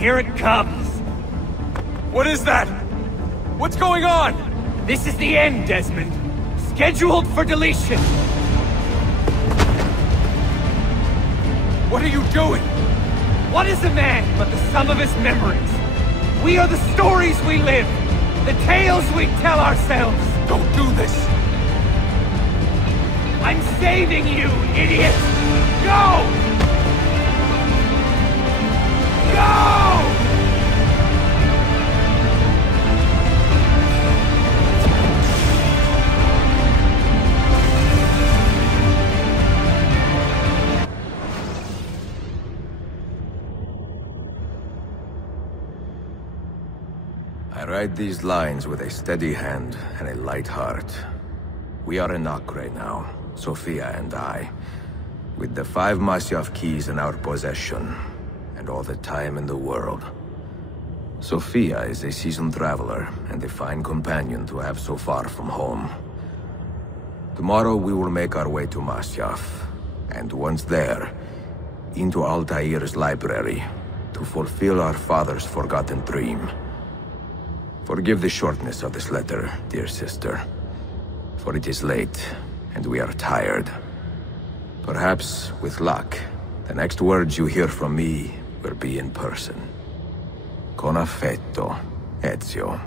Here it comes. What is that? What's going on? This is the end, Desmond. Scheduled for deletion. What are you doing? What is a man but the sum of his memories? We are the stories we live. The tales we tell ourselves. Don't do this. I'm saving you, idiot! Go! Go! I write these lines with a steady hand and a light heart. We are in NAOW right now, Sophia and I, with the 5 Masyaf keys in our possession, and all the time in the world. Sophia is a seasoned traveler, and a fine companion to have so far from home. Tomorrow we will make our way to Masyaf, and once there, into Altair's library, to fulfill our father's forgotten dream. Forgive the shortness of this letter, dear sister, for it is late, and we are tired. Perhaps, with luck, the next words you hear from me will be in person. Con affetto, Ezio.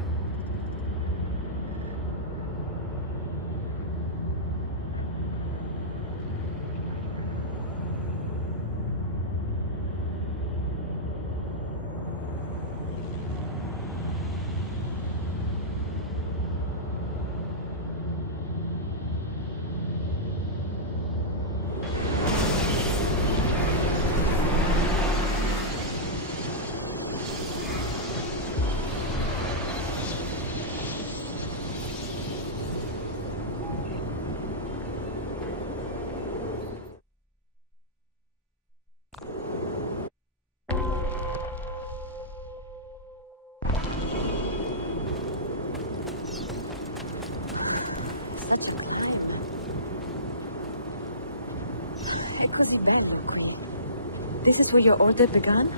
This is where your order began?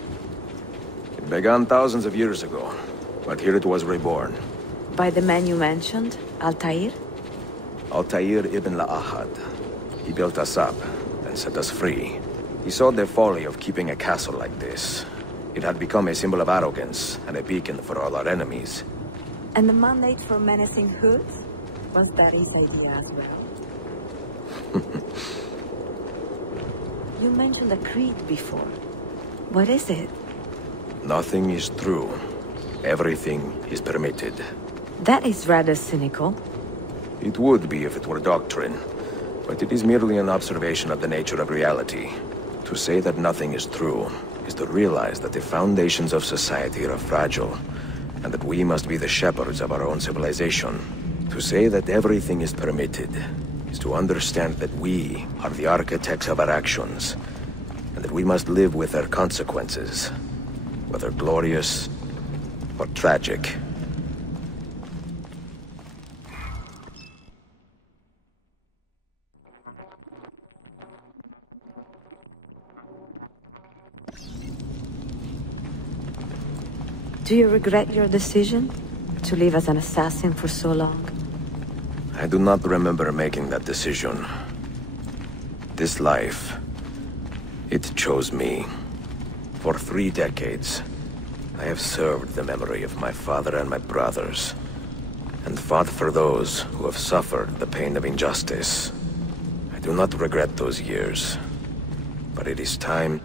It began thousands of years ago, but here it was reborn. By the man you mentioned, Altair? Altair ibn La'ahad. He built us up, then set us free. He saw the folly of keeping a castle like this. It had become a symbol of arrogance, and a beacon for all our enemies. And the mandate for menacing hoods? Was that his idea as well? You mentioned a creed before. What is it? Nothing is true. Everything is permitted. That is rather cynical. It would be if it were doctrine, but it is merely an observation of the nature of reality. To say that nothing is true is to realize that the foundations of society are fragile, and that we must be the shepherds of our own civilization. To say that everything is permitted is to understand that we are the architects of our actions, and that we must live with their consequences, whether glorious or tragic. Do you regret your decision to live as an assassin for so long? I do not remember making that decision. This life, it chose me. For 3 decades, I have served the memory of my father and my brothers, and fought for those who have suffered the pain of injustice. I do not regret those years, but it is time.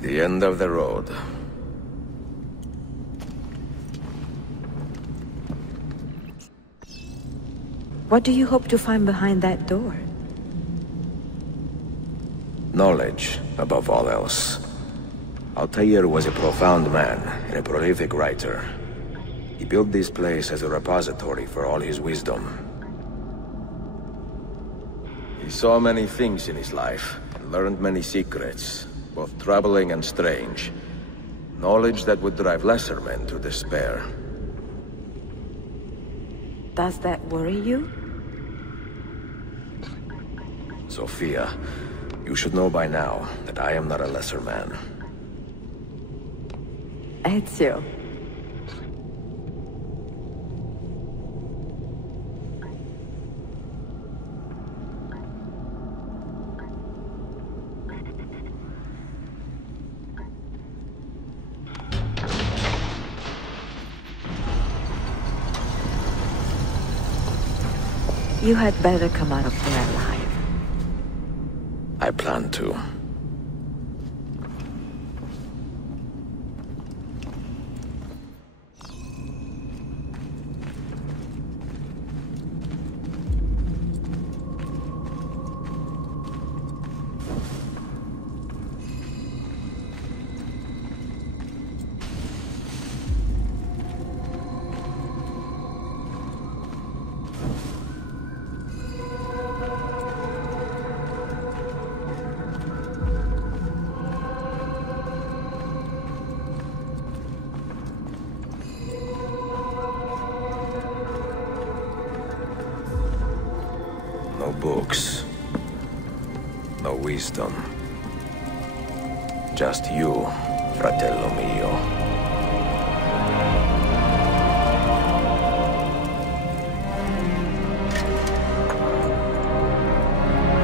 The end of the road. What do you hope to find behind that door? Knowledge, above all else. Altair was a profound man and a prolific writer. He built this place as a repository for all his wisdom. He saw many things in his life, and learned many secrets, both troubling and strange. Knowledge that would drive lesser men to despair. Does that worry you? Sophia, you should know by now that I am not a lesser man. Ezio. You had better come out of there alive. I plan to. No books. No wisdom. Just you, fratello mio.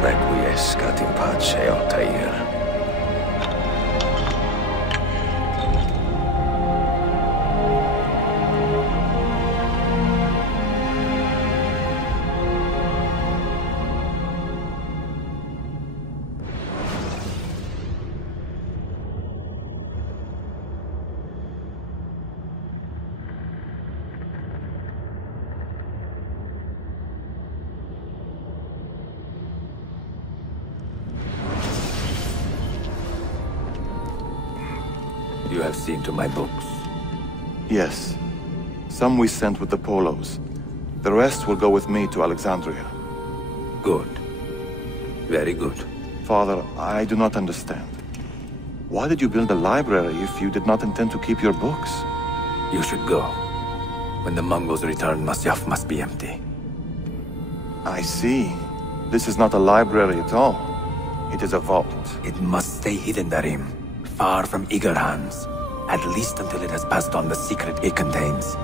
Requiescat in pace, Altair. You have seen to my books. Yes. Some we sent with the Polos. The rest will go with me to Alexandria. Good. Very good. Father, I do not understand. Why did you build a library if you did not intend to keep your books? You should go. When the Mongols return, Masyaf must be empty. I see. This is not a library at all. It is a vault. It must stay hidden, Darim. Far from eager hands. At least until it has passed on the secret it contains.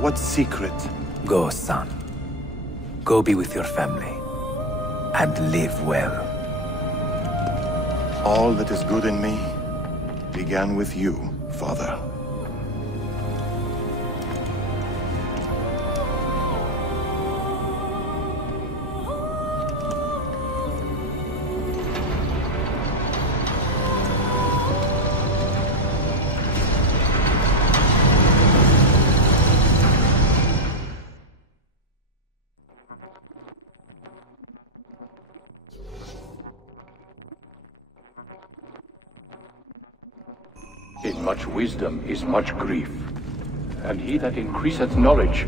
What secret? Go, son. Go be with your family. And live well. All that is good in me began with you, Father. In much wisdom is much grief, and he that increaseth knowledge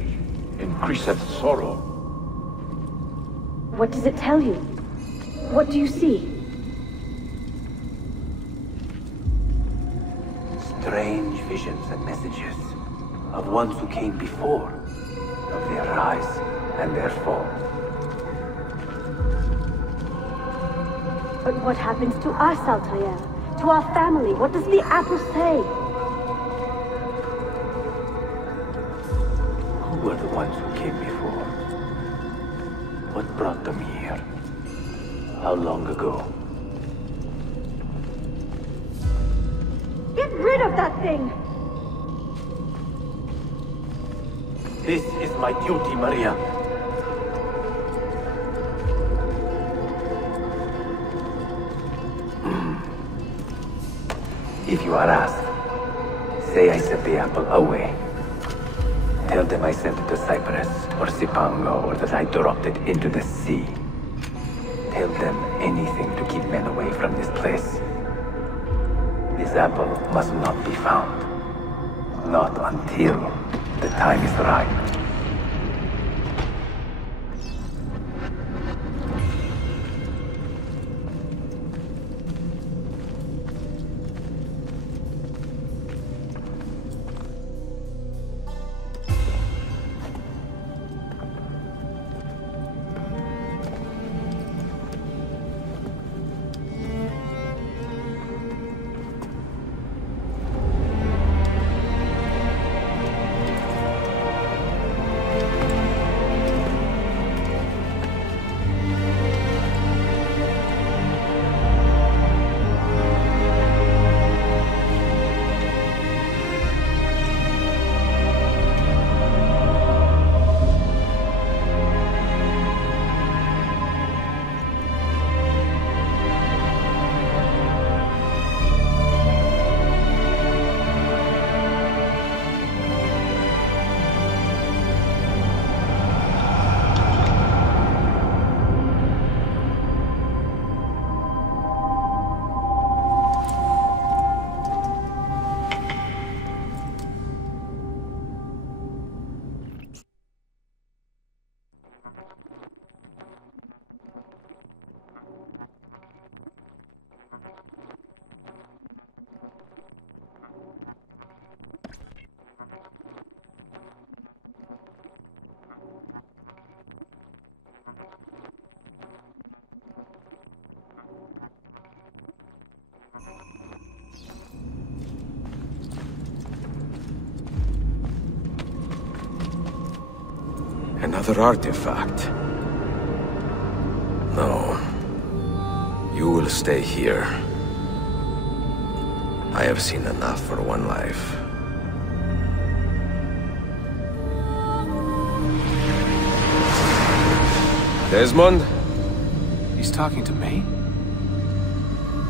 increaseth sorrow. What does it tell you? What do you see? Strange visions and messages of ones who came before, of their rise and their fall. But what happens to us, Altair? To our family? What does the apple say? Who were the ones who came before? What brought them here? How long ago? Get rid of that thing! This is my duty, Maria. If you are asked, say I sent the apple away. Tell them I sent it to Cyprus or Cipango, or that I dropped it into the sea. Tell them anything to keep men away from this place. This apple must not be found. Not until the time is right. Another artifact. No. You will stay here. I have seen enough for one life. Desmond? He's talking to me?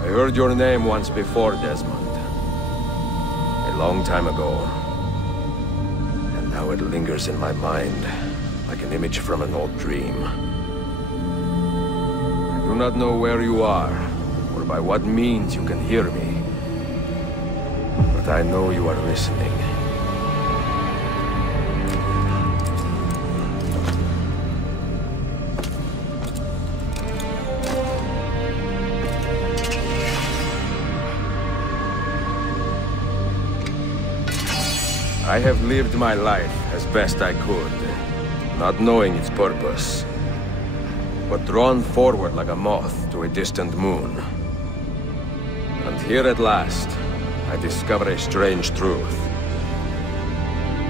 I heard your name once before, Desmond. A long time ago. And now it lingers in my mind, like an image from an old dream. I do not know where you are, or by what means you can hear me. But I know you are listening. I have lived my life as best I could, not knowing its purpose, but drawn forward like a moth to a distant moon. And here at last, I discover a strange truth.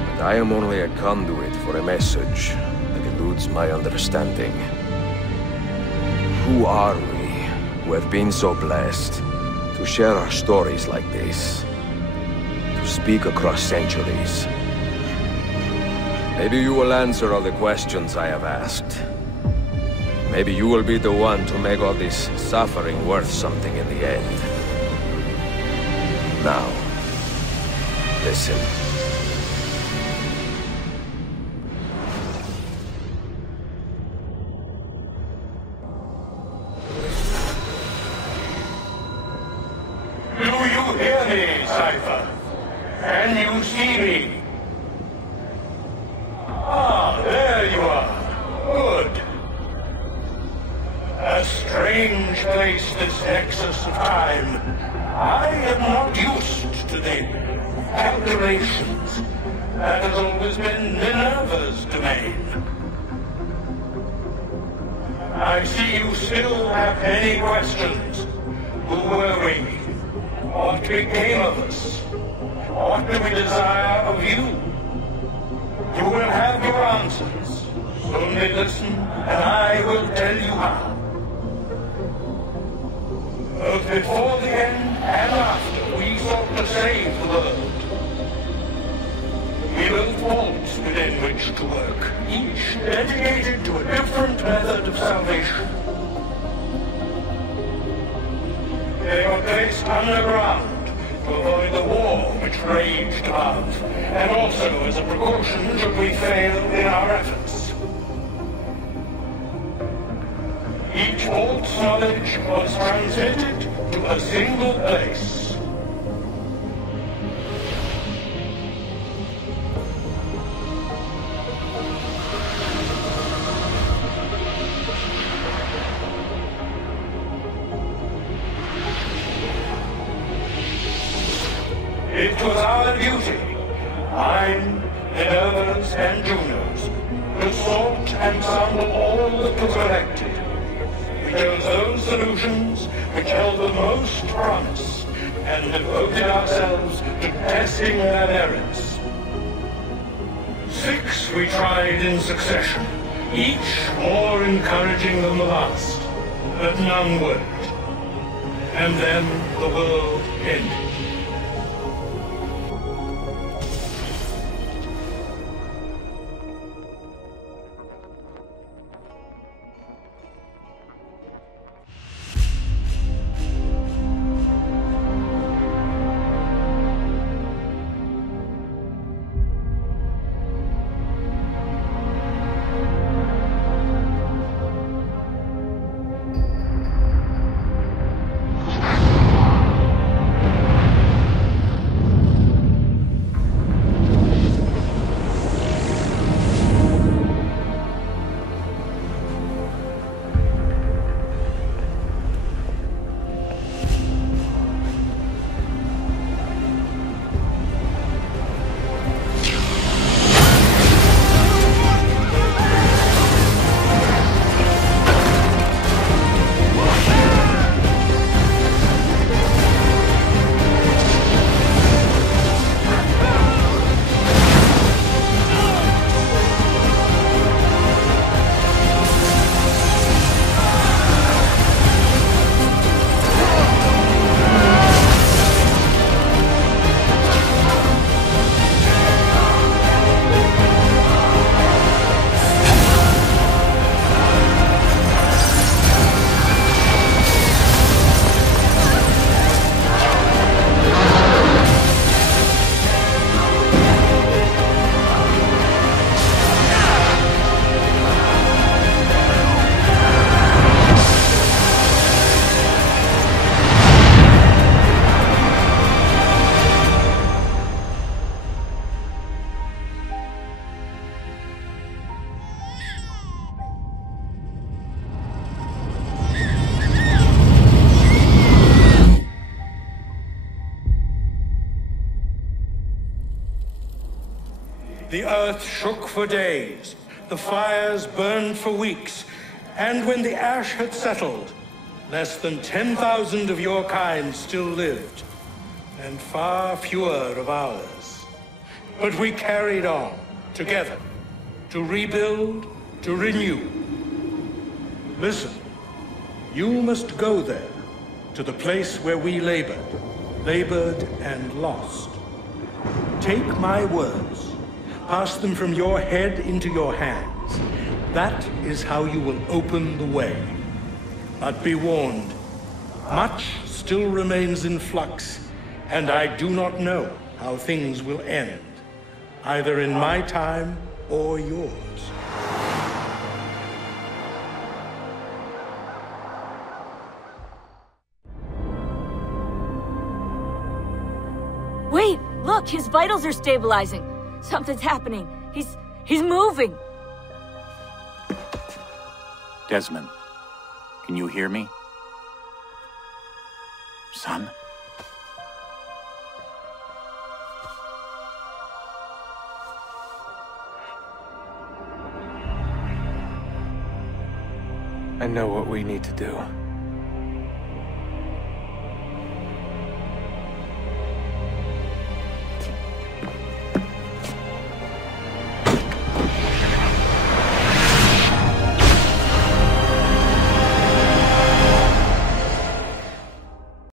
That I am only a conduit for a message that eludes my understanding. Who are we, who have been so blessed to share our stories like this? Speak across centuries. Maybe you will answer all the questions I have asked. Maybe you will be the one to make all this suffering worth something in the end. Now, listen. Do you hear me, Cypher? Can you see me? Ah, there you are. Good. A strange place, this nexus of time. I am not used to the calculations. That has always been Minerva's domain. I see you still have many questions. Who were we? What became of us? What do we desire of you? You will have your answers. Only listen, and I will tell you how. Both before the end and after, we sought to save the world. We built vaults within which to work, each dedicated to a different method of salvation. They were placed underground to avoid the war which raged above, and also as a precaution should we fail in our efforts. Each vault's knowledge was transmitted to a single place. It was our duty, mine, Minerva's, and Juno's, to sort and sample all that was collected. We chose those solutions which held the most promise, and devoted ourselves to testing their merits. 6 we tried in succession, each more encouraging than the last, but none worked. And then the world ended. the earth shook for days, the fires burned for weeks, and when the ash had settled, less than 10,000 of your kind still lived, and far fewer of ours. But we carried on, together, to rebuild, to renew. Listen, you must go there, to the place where we labored and lost. Take my words, pass them from your head into your hands. That is how you will open the way. But be warned, much still remains in flux, and I do not know how things will end, either in my time or yours. Wait, look, his vitals are stabilizing. Something's happening. He's moving. Desmond, can you hear me? Son? I know what we need to do.